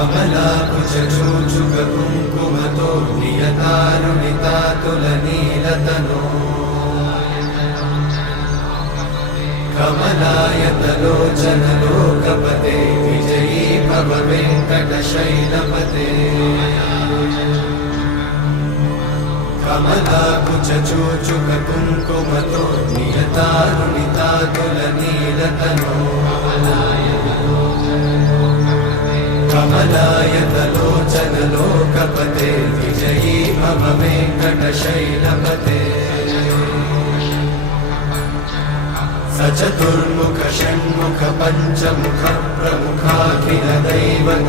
कमलाकुचूचुक कुङ्कुमतो नियतारुणितातुलनीलतनो कमलायतलोचन लोकपते विजयी भव वेङ्कटशैलपते कमलाकुचूचुक कुङ्कुमतो नियतारुणितातुलनीलतनो कमलायतलोचन लोकपते विजयी भव वेङ्कटशैलपते सचतुर्मुख षण्मुख पञ्चमुख प्रमुखाखिल दैवत